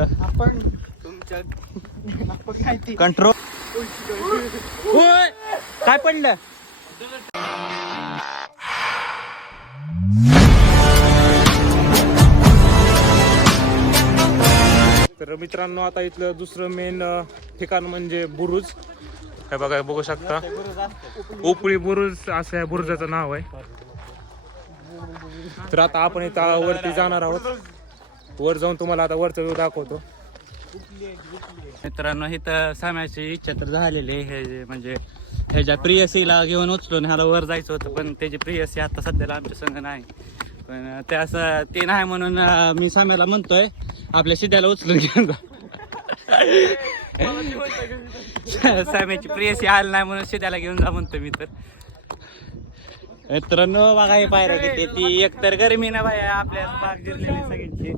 आपण तुमच्या कंट्रोल काय पडलं? तर मित्रांनो आता इथलं दुसरं मेन ठिकाण म्हणजे बुरुज. हे बघा बघू शकता. उपळी बुरुज असं या बुरुजाचं नाव आहे. तर आता आपण इथं वरती जाणार आहोत. वर जाऊन तुम्हाला आता वरचा व्ह्यू दाखवतो. मित्रांनो इथं साम्याची इच्छा तर झालेली आहे. हे जे म्हणजे ह्याच्या प्रियसीला घेऊन उचलून ह्याला वर जायचं होतं पण त्याची प्रियसी आता सध्याला आमच्या संघ नाही. पण ते असं ते नाही म्हणून मी साम्याला म्हणतोय आपल्या शिद्याला उचलून घेऊन जा. साम्याची प्रियसी आली नाही म्हणून शिद्याला घेऊन जा म्हणतो मी तर. मित्रांनो बघा हे पायऱ्या किती ती एकतर गरमी ना बाय आपल्या पाक जिरलेली सगळ्यांची.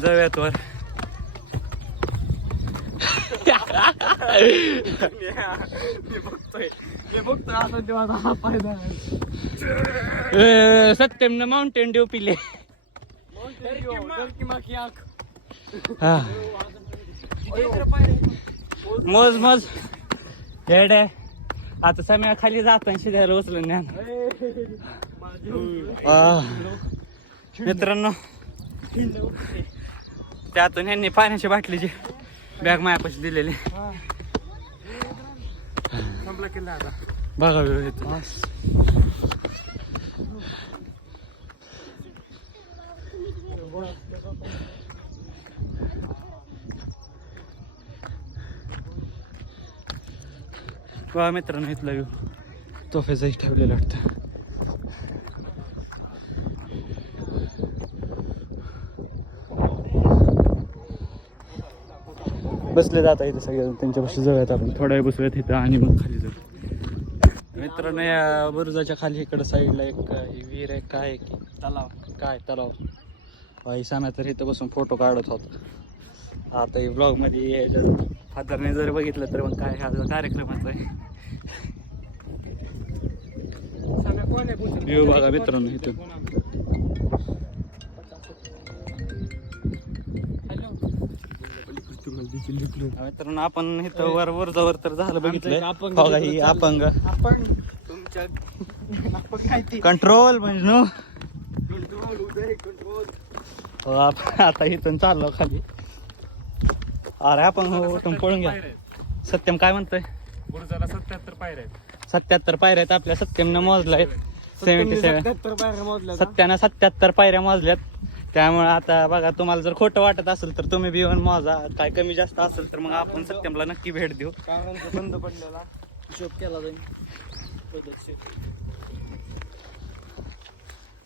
जाऊयात वर. अं, न माउंटेन ड्यू पिले. हा. मोज मोज. हेड आता समय खाली जाताना शिजायला उचलून न्या मित्रांनो त्यातून यांनी पाण्याची बाटलीची बॅग मायापाशी दिलेली. बघा वा मित्रांनो इथला व्यू तोफेचाही ठेवलेला वाटतं. बसले जाता इथे सगळे त्यांच्यापाशी जाऊयात आपण. थोडा वेळ बसूयात इथं आणि मग खाली जाऊ. मित्रांनो या बुरुजाच्या खाली इकडं साईडला एक विहीर आहे काय की? तलाव. काय? तलाव. साम्या तर इथं बसून फोटो काढत होता. आता ही ब्लॉगमध्ये याच्यात फादरने जर बघितलं तर मग काय हा कार्यक्रमाचा आहे. व्ह्यू बघा मित्रांनो इथं. मित्रांनो आपण इथं वर वर जवळ तर झालं बघितलं बघा ही अपंग. कंट्रोल म्हणजे हो, आपण आता इथून चाललो खाली. अरे आपण हो उठून पळून घ्या. सत्यम काय म्हणतोय? बुरुजाला सत्याहत्तर पायऱ्या आहेत. सत्याहत्तर पायऱ्या आहेत आपल्या सत्यमनं मोजला आहेत. सेव्हन्टी सेव्हन सत्याहत्तर पायऱ्या मोजल्या का? सत्यानं सत्याहत्तर पायऱ्या मोजल्यात. त्यामुळे आता बघा तुम्हाला जर खोटं वाटत असेल तर तुम्ही बी येऊन मोजा. काय कमी जास्त असेल तर मग आपण सत्यमला नक्की भेट देऊ. कारण तो बंद पडलेला. हिशोब केला जाईल पद्धतशीर.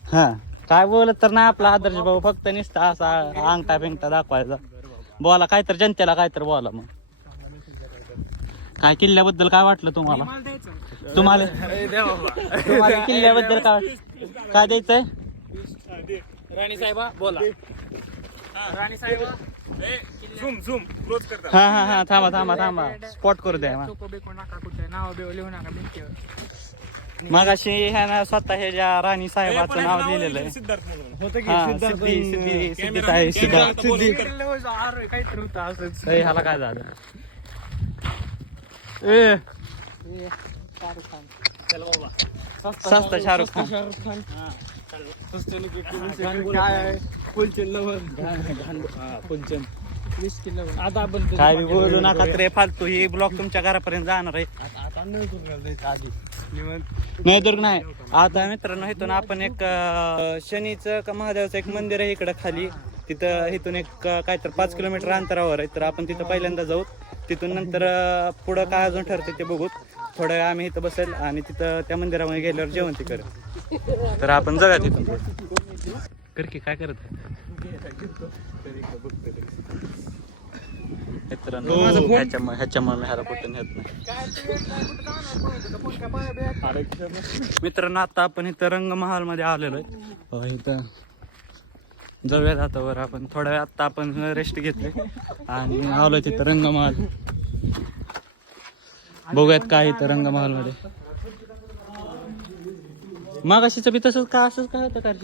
हा. काय बोलत तर नाही आपला आदर्श भाऊ फक्त नुसता असा अंगठा बिंगटा दाखवायचा. बोला काय तर जनतेला काय तर बोला मग. काय किल्ल्याबद्दल काय वाटलं तुम्हाला? तुम्हाला? तुम्हाला किल्ल्याबद्दल काय काय द्यायचंय? राणी साहेबा बोला. राणी साहेबा झूम झूम. क्लोज करता. हा हा हा थांबा थांबा थांबा. स्पॉट करू द्या नाव बिव लिहू नका भिंतीवर मगाशी ह्यानं स्वतः हे ज्या राणी साहेबाचं नाव लिहिलेलं आहे. सिद्धार्थ म्हणून. होतं हा, सिद्धी सिद्धी सिद्धी साहेब सिद्धार्थ. सिद्धी काहीतरी होतं असंच ए, ह्याला काय झालं? ए. शाहरुख खान सस्ता शाहरुख खान. शाहरुख खान. काय लवर फुलचंद वीस किलो आता आपण काय बी बोलू नका तर फालतू. ही ब्लॉक तुमच्या घरापर्यंत जाणार आहे. आता न जायचं आधी. नाही दुर्ग नाही. आता मित्रांनो इथून आपण एक शनीचं का महादेवाचं एक मंदिर आहे इकडं खाली. तिथं इथून एक काय तर पाच किलोमीटर अंतरावर आहे. तर आपण तिथं पहिल्यांदा जाऊ. तिथून नंतर पुढं काय अजून ठरते ते बघू. थोड्या वेळ आम्ही इथं बसेल आणि तिथं त्या मंदिरामध्ये गेल्यावर जेवण ते करेल. तर आपण जाऊया तिथून. पुढं. कर की काय करत आहे? मित्रांनो ह्याच्यामुळे ह्याच्यामुळे ह्याला कुठं नेत नाही. मित्रांनो आता आपण इथं रंगमहाल मध्ये आलेलो आहे. इथं जाऊयात आता वर आपण थोड्या वेळ आता आपण रेस्ट घेतले आणि आलो तिथं रंगमहाल. बघूयात काय इथं रंगमहाल मध्ये मागाशीचं बी तसंच का असंच काय होतं कार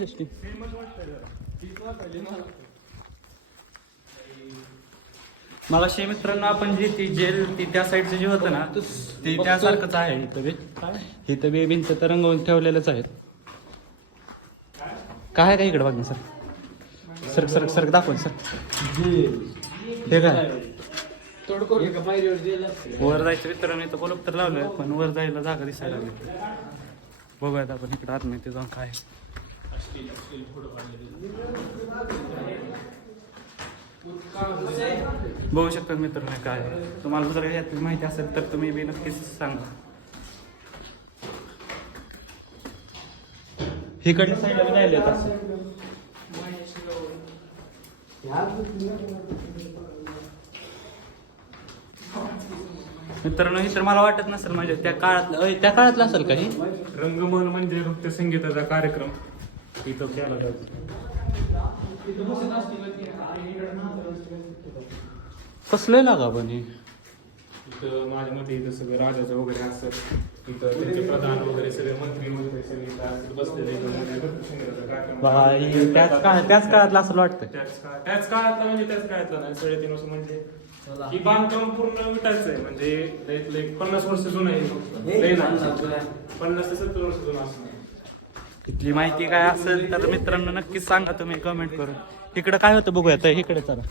सिस्टीम मागाशी मित्रांनो आपण जी ती जेल ती त्या साईडचं जे होतं ना ते त्यासारखंच आहे इथं बी. इथं बी भिंत तर रंगवून ठेवलेलंच आहेत. काय आहे का इकडे बघ सर? सरक सरक सरक दाखव ना, सर. हे काय? वर जायचं मित्रांनो इथं कोलप तर लावलं पण वर जायला जागा दिसायला लागली. बघूयात आपण इकडे आतमध्ये जाऊन काय. बघू शकता मित्रांनो काय तुम्हाला जर यातली माहिती असेल तर तुम्ही बी नक्कीच सांगा. हिकडल्या साईडला बी राहिले मित्रांनो हे तर मला वाटत नसेल म्हणजे त्या काळातलं अय, त्या काळातलं असेल काही रंगमहल म्हणजे नृत्य संगीताचा कार्यक्रम. इथं केला जातो. कसलं लागा पण हे इथं माझ्या मते इथं सगळं राजाचं वगैरे असतं इथं त्यांचे प्रधान वगैरे सगळे मंत्री वगैरे सगळे इथं असतात बसलेले इथं म्हणजे कार्यक्रम त्याच काळ त्याच काळातलं असं वाटतं त्याच काळ त्याच काळातला म्हणजे त्याच काळातला नाही. साडेतीन वर्ष म्हणजे ही बांधकाम पूर्ण विटायचं आहे. म्हणजे पन्नास वर्ष जुनं आहे. हे फक्त. लय नाही. पन्नास ते सत्तर वर्ष जुनं असणार. इथली माहिती काय असेल तर मित्रांनो नक्कीच सांगा तुम्ही कमेंट करून. इकडे काय होतं बघूया तर इकडे चला.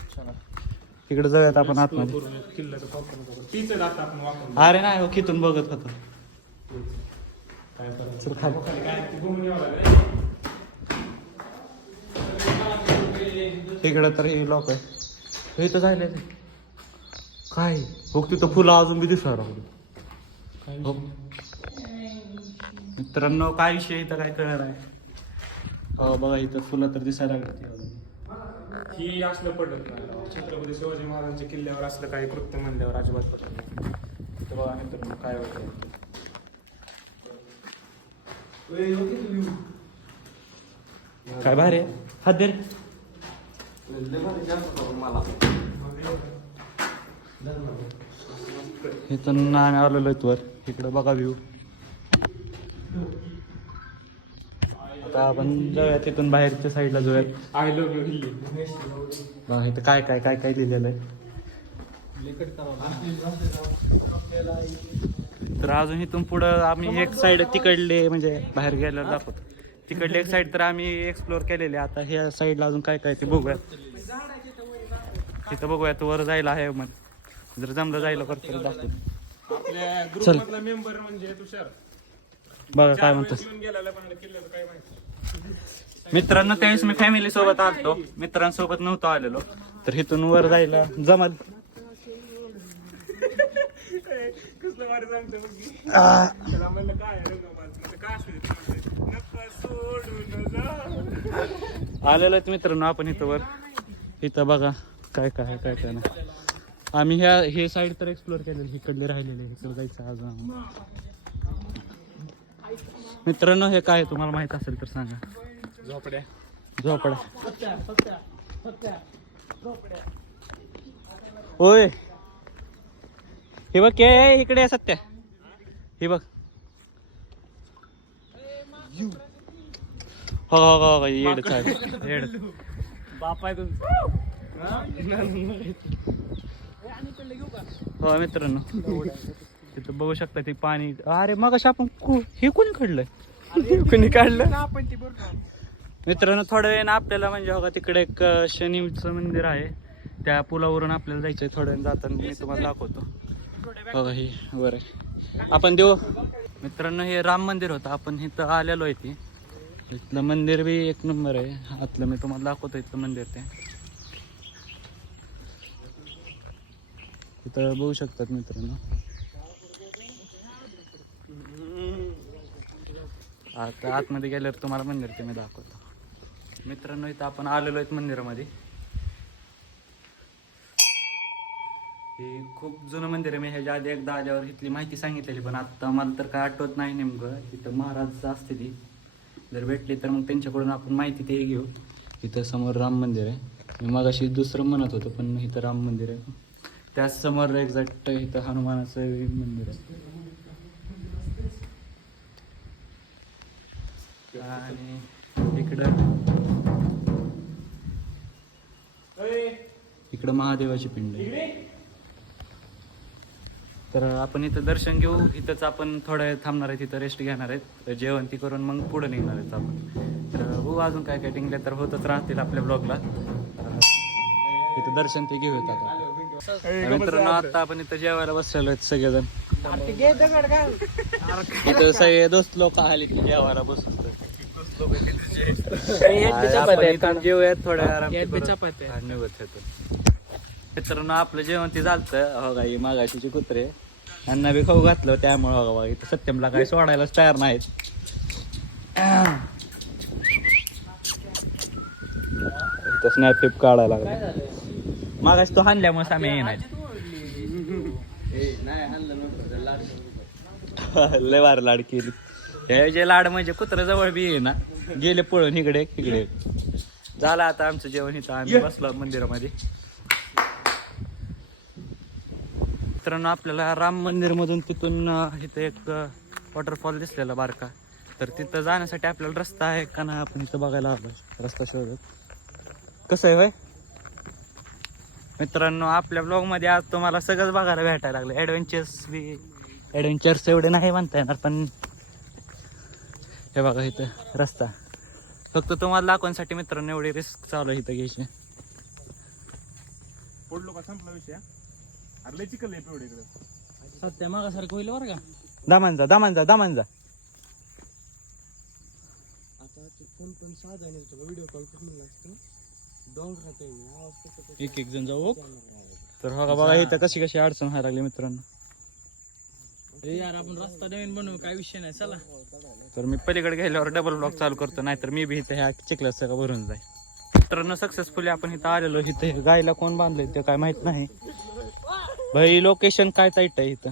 तिकडे जाऊयात आपण आतमध्ये. अरे नाही हो खितून बघत होतो. तिकडं तर हे लोक आहे हे तर झाले ते काय? हो तिथं फुलं अजून बी दिसणार हो. मित्रांनो काय विषय इथं काय कळणार आहे? हो बघा इथं फुलं तर दिसायला लागली ही असलं पडत नाही छत्रपती शिवाजी महाराजांच्या किल्ल्यावर असलं काही कृत्य म्हणल्यावर अजिबात पडत नाही. इथं बघा मग काय होतं काय भारी आहे. हात दे रे. मला. इथून आम्ही आलेलो आहेत वर इकडं बघा व्ह्यू आता आपण जाऊया तिथून बाहेरच्या साईडला जाऊयात. आय लव्ह यू बघा इथं काय काय काय काय लिहिलेलं आहे? तर अजून इथून पुढं आम्ही एक साईड तिकडले म्हणजे बाहेर गेल्यावर दाखवतो. तिकडले एक साईड तर आम्ही एक्सप्लोअर केलेले. आता ह्या साईडला अजून काय काय ते बघूयात. तिथं बघूयात वर जायला आहे मग जर जमलं जायला करतो दाखवतो. आपल्या मेंबर म्हणजे तुषार. बघा काय म्हणतोस? मित्रांनो त्यावेळेस मी फॅमिली सोबत आलतो. मित्रांसोबत नव्हतो आलेलो. तर इथून वर जायला जमल. आलेलो आहेत मित्रांनो आपण इथं वर. इथं बघा काय काय काय काय नाही. आम्ही ह्या हे साईड तर एक्सप्लोर केलेलं इकडले राहिलेले इकडे जायचं अजून. मित्रांनो हे काय तुम्हाला माहीत असेल तर सांगा. झोपड्या. झोपडा होय हे बघ के इकडे सत्या. हे बघ. हो हो हो हो आहे येड. बाप आहे हो मित्रांनो. तिथं बघू शकता ते पाणी. अरे मग आपण कु- हे कोणी काढलंय? कोणी काढलं आपण ती बरोबर मित्रांनो थोड्या वेळानं आपल्याला म्हणजे बघा तिकडे एक अं, शनीचं मंदिर आहे. त्या पुलावरून आपल्याला जायचंय थोड्या वेळानं जाताना. मी तुम्हाला दाखवतो. बघा हे बरं आहे. आपण देऊ. मित्रांनो हे राम मंदिर होतं. आपण इथं आलेलो आहे ते. इथलं मंदिर बी एक नंबर आहे. आतलं मी तुम्हाला दाखवतो इथलं मंदिर ते. इथं बघू शकतात मित्रांनो. आता आतमध्ये गेल्यावर तुम्हाला मंदिर ते मी दाखवतो. मित्रांनो इथं आपण आलेलो आहेत मंदिरामध्ये. हे खूप जुनं मंदिर आहे. मी ह्याच्या आधी एकदा आल्यावर इथली माहिती सांगितलेली पण आता मला तर काय आठवत नाही नेमकं. इथं महाराज असते ती. जर भेटली तर मग त्यांच्याकडून आपण माहिती ते घेऊ. इथं समोर राम मंदिर आहे. मी मगाशी दुसरं म्हणत होतो पण इथं राम मंदिर आहे. त्याच समोर एक्झॅक्ट इथं हनुमानाचं मंदिर आहे. आणि इकडं इकडं महादेवाची पिंड तर आपण इथं दर्शन घेऊ. इथंच आपण थोडा थांबणार आहे तिथं रेस्ट घेणार आहेत. जेवण ती करून मग पुढे निघणार आहेत आपण. तर बघू अजून काय काय टिंगले तर होतच राहतील आपल्या ब्लॉगला इथं दर्शन ते घेऊयात आता. तर मित्रांनो आता आपण इथं जेवायला बसलेलो आहेत सगळेजण. इथं सगळे दोस्त लोक आले की जेवायला बसून. मित्रांनो आपलं जेवण ते झालतं. हो गाई मागाशीचे कुत्रे. यांना बी खाऊ घातलं त्यामुळे हो बघा इथं सत्यमला काही सोडायलाच तयार नाहीत. इथं स्नॅप फिप काढायला लागला. मागाशी तो हाणल्यामुळे आम्ही येणार. लय वार लाड केली. हे जे लाड म्हणजे कुत्रा जवळ बी आहे ना गेले पळून इकडे इकडे. झालं आता आमचं जेवण इथं आम्ही बसलो मंदिरामध्ये. मित्रांनो आपल्याला राम मंदिर मधून तिथून इथं एक वॉटरफॉल दिसलेला बारका. तर तिथं जाण्यासाठी आपल्याला रस्ता आहे का नाही आपण इथं बघायला आलो. रस्ता शोधत. कसं आहे होय? मित्रांनो आपल्या ब्लॉगमध्ये आज तुम्हाला सगळंच बघायला भेटायला लागलं. ऍडव्हेंचर्स बी ऍडव्हेंचर्स एवढे नाही म्हणता येणार पण हे बघा इथं रस्ता. फक्त तुम्हाला दाखवण्यासाठी मित्रांनो एवढी रिस्क चालू आहे इथं घ्यायची. पडलो का संपला विषय. अरे लय चिकल आहे पिवडे इकडे. सत्य मागासारखं होईल बरं का? दामांजा दामांजा दामांजा. आता फोन पण साधा नाही तुला व्हिडिओ कॉल करून लागतं डोंगरात एक एक जण जाऊ तर हो बघा इथं कशी कशी अडचण व्हायला लागली मित्रांनो. ए यार आपण रस्ता नवीन बनवू काय विषय नाही चला. तर मी पलीकडे गेल्यावर डबल ब्लॉक चालू करतो नाहीतर मी बी इथं ह्या चिखल्यात सगळं भरून जाईल मित्रांनो सक्सेसफुली आपण इथं आलेलो इथं हे गायला कोण बांधलंय ते काय माहीत नाही. भाई लोकेशन काय टाईट आहे इथं?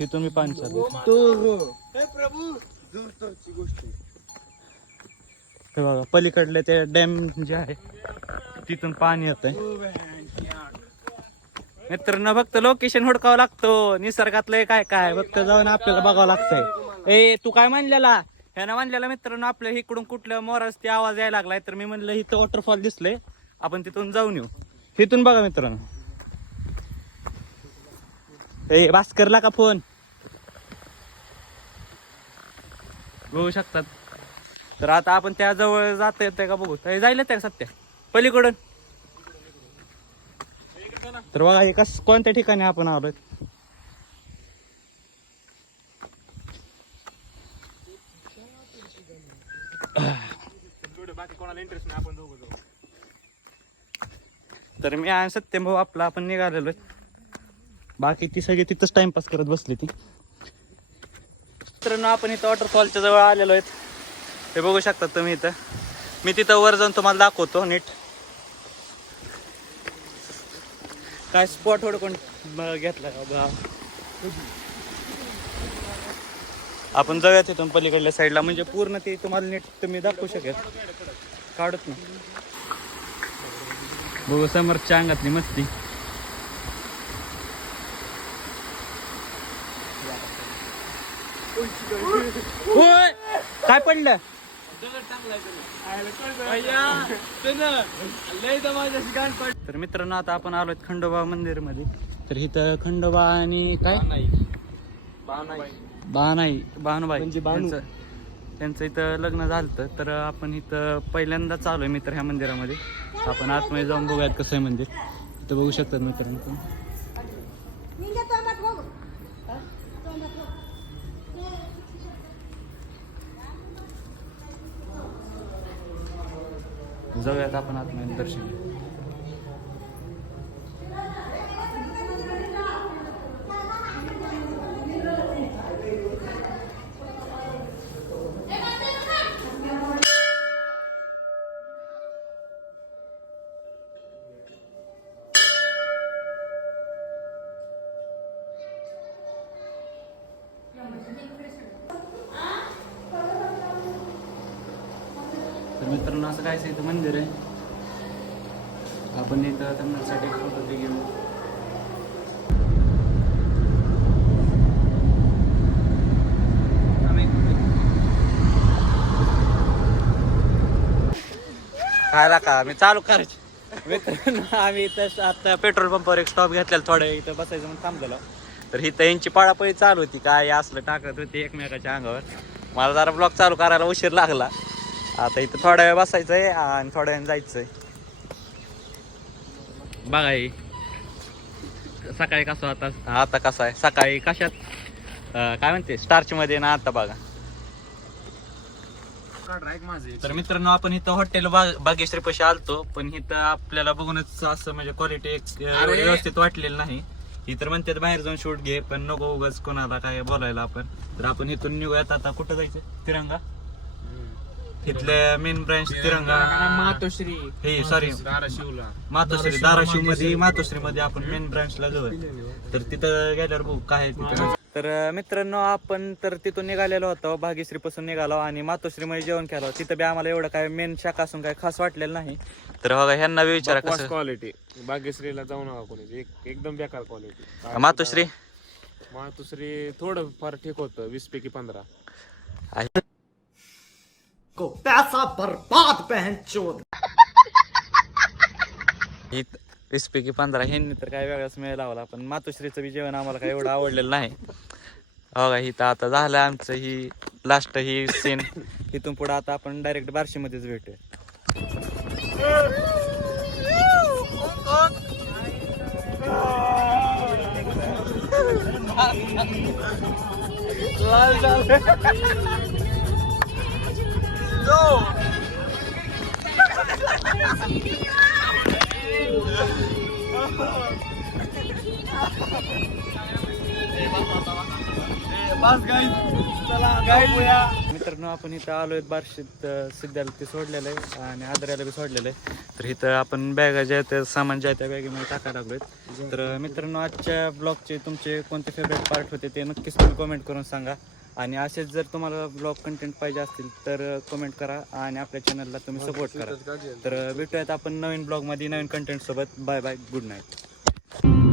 इथून मी पाणी चालू हे प्रभू जोरची गोष्ट हे बघा पलीकडले ते डॅम जे आहे तिथून पाणी येत आहे मित्रांनो फक्त लोकेशन हुडकावं लागतो. निसर्गातलं काय काय? फक्त जाऊन आपल्याला बघावं लागतंय. ए तू काय म्हणलेला? ह्यानं म्हणलेला मित्रांनो आपल्या इकडून कुठलं मोरास ते आवाज यायला लागलाय तर मी म्हणलं इथं वॉटरफॉल दिसलंय. आपण तिथून जाऊन येऊ. तिथून बघा मित्रांनो. ए भास्करला का फोन? बघू शकतात. तर आता आपण त्या जवळ जाता येते का बघू? जायला त्या सत्य पलीकडून. तर बघा हे कोणत्या ठिकाणी आपण आलोय? कोणाला इंटरेस्ट नाही आपण तर मी आणि सत्यम भाऊ आपला आपण निघालेलो बाकी ती सगळी तिथंच टाइमपास करत बसली ती. मित्रांनो आपण इथं वॉटरफॉलच्या जवळ आलेलो आहेत. हे बघू शकता तुम्ही इथं. मी तिथं वर जाऊन तुम्हाला दाखवतो नीट. काय स्पॉट कोण घेतला घेतलाय आपण जाऊया तिथून पलीकडल्या साईडला म्हणजे पूर्ण ते तुम्हाला नीट तुम्ही दाखवू शकेल. काढत नाही. बघू समर्थच्या अंगातली मस्ती. होय! काय पडलं? तर मित्रांनो आता आपण आलोय खंडोबा मंदिरमध्ये तर इथं खंडोबा आणि काय? बानाई. बानुबाई. म्हणजे बानू. त्यांचं- त्यांचं इथं लग्न झालं तर आपण इथं पहिल्यांदा चालू आहे मित्र ह्या मंदिरामध्ये. आपण आतमध्ये जाऊन बघूयात कसं आहे मंदिर. इथं बघू शकतात मित्रांनो जाऊयात आपण आतमध्ये दर्शन तर मित्रांनो असं काय इथं मंदिर आहे. आपण इथं त्यांच्यासाठी फोटो ते घेऊ. खायला का मी चालू करायची. मित्रांनो आम्ही इथं आता पेट्रोल पंपावर एक स्टॉप घेतलेला थोडं इथं बसायचं म्हणून थांबलेलो. तर इथं यांची पळापळी चालू होती काय असलं टाकत होती एकमेकाच्या अंगावर. मला जरा ब्लॉग चालू करायला उशीर लागला. आता इथं थोडा वेळ बसायचं आहे आणि थोड्या वेळ जायचंय. बघा हे. सकाळी कसं आता? आता कसं आहे? सकाळी कशात? अं, काय म्हणते? स्टार्च मध्ये ना आता बघा. तर मित्रांनो आपण इथं हॉटेल बागेश्री पैसे आलतो पण इथं आपल्याला बघूनच असं म्हणजे क्वालिटी व्यवस्थित वाटलेलं नाही. इतर म्हणतात बाहेर जाऊन शूट घे पण नको उगाच कोणाला काय बोलायला आपण. तर आपण इथून निघूयात. आता कुठं जायचं? तिरंगा? इथले मेन ब्रांच तिरंगा. मातोश्री. हे सॉरी धाराशिवला. मातोश्री धाराशिवमध्ये मातोश्री मध्ये आपण मेन ब्रांचला जाऊ तर तिथं गेल्यावर बघू काय आहे तिथं. तर मित्रांनो आपण तर तिथून निघालेलो होतो. भाग्यश्री पासून निघालो आणि मातोश्री मध्ये जेवण केलं. तिथं बी आम्हाला एवढं काय मेन शाखा असून काय खास वाटलेलं नाही. तर बघा ह्यांना बी विचारा कसं. क्वालिटी बागेश्रीला जाऊ नका कोणी एक एकदम बेकार क्वालिटी मातोश्री? मातोश्री थोडं फार ठीक होतं वीस पैकी पंधरा. आहे. को पैसा बर्बाद पहन चोद ही वीस पैकी पंधरा ह्यांनी तर काय वेगळाच मेळ लावला पण मातोश्रीचं बी जेवण आम्हाला काय एवढं आवडलेलं नाही. हो का ही तर आता झालं आमचं ही लास्ट ही सीन इथून पुढे आता आपण डायरेक्ट बार्शीमध्येच भेटूया. मित्रांनो आपण इथं आलोय बार्शीत सिद्धाला ते सोडलेलं आहे आणि आदऱ्याला बी सोडलेलं आहे. तर इथं आपण बॅगा ज्या त्या सामान ज्या त्या बॅगेमध्ये टाकायला लागलोय तर मित्रांनो आजच्या ब्लॉगचे तुमचे कोणते फेवरेट पार्ट होते ते नक्कीच तुम्ही कमेंट करून सांगा. आणि असेच जर तुम्हाला ब्लॉग कंटेंट पाहिजे असतील तर कमेंट करा आणि आपल्या चॅनलला तुम्ही सपोर्ट करा. तर भेटूयात आपण नवीन ब्लॉगमध्ये नवीन कंटेंट सोबत. Bye bye good night